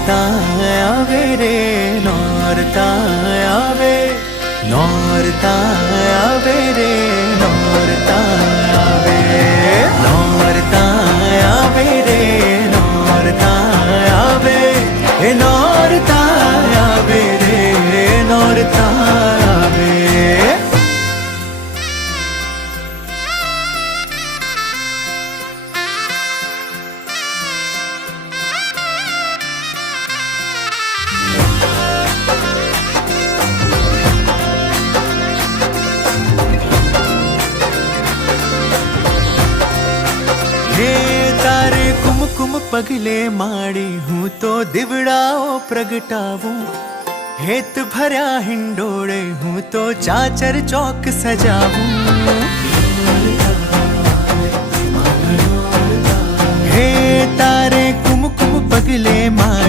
नौरता आवे रे नौरता आवे, नौरता आवे रे नौरता आवे, नौरता आवे रे नौरता आवे, हे नौरता आवे रे नौरता आवे। हे तारे कुमकुम पगले माड़ी हूँ तो दिवड़ाओ प्रगटावूं, हेत भर्या हिंडोड़े हूँ तो चाचर चौक सजावूं। हे तारे कुमकुम पगले माड़ी